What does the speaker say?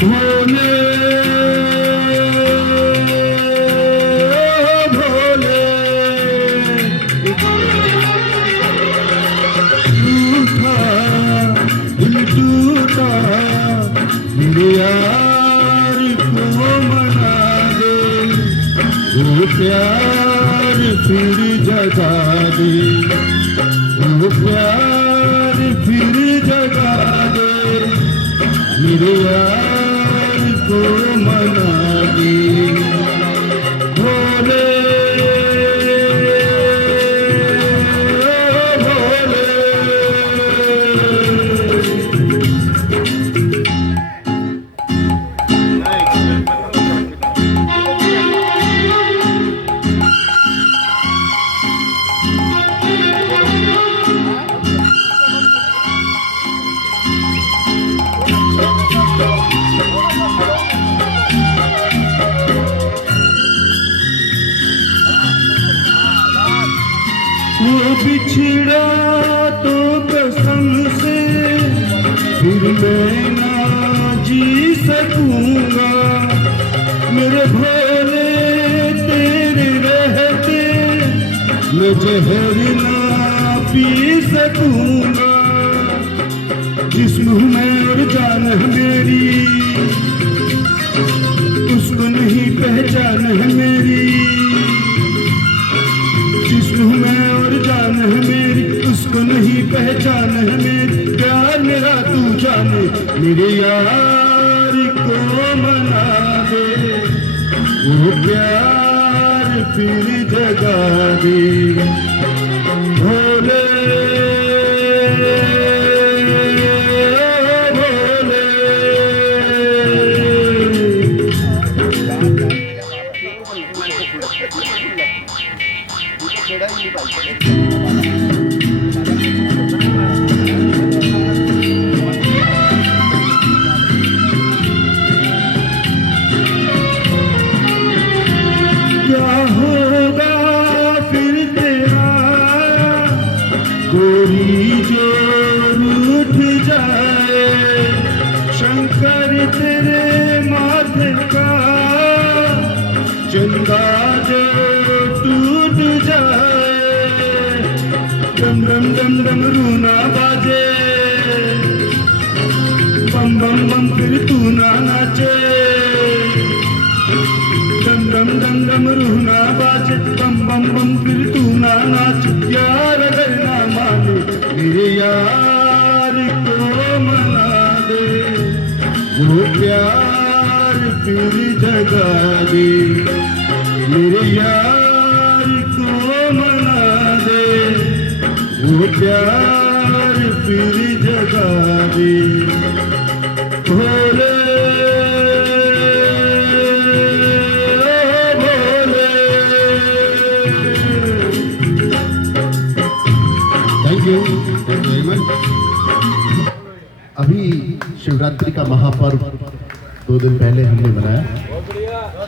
भोले भोले टूटा दिल टूटा मेरे यार को मना दे वो प्यार फिर जगा दे वो प्यार फिर जगा दे मेरे यार को मना दे भोले भोले वो बिछड़ा तो कसम से फिर मैं ना जी सकूंगा मेरे भोले तेरे रहते मैं जहर ना पी सकूंगा जिस्म में और जान है मेरी उसको नहीं पहचान है मेरी जिस्म में और जान है मेरी उसको नहीं पहचान है मेरी प्यार मेरा तू जाने मेरे यार को मना दे वो प्यार फिर जगा दे भोले क्या होगा फिर तेरा गोरी जो रूठ जाए शंकर तेरे माथे का चंदा जो टूट जाए डम डम डम डम रूना बाजे बम बम बम फिर तू ना नाचे डम डम डम डम रूना बाजे बम बम बम फिर तू ना नाच यार अगर ना माने मेरे यार को मना दे वो प्यार फिर जगा दे मेरे यार को मना दे वो प्यार फिर जगा दे Bhole Bhole. Thank you very much. अभी शिवरात्रि का महापर्व 2 दिन पहले हमने मनाया।